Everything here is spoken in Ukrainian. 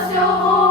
сьогодні.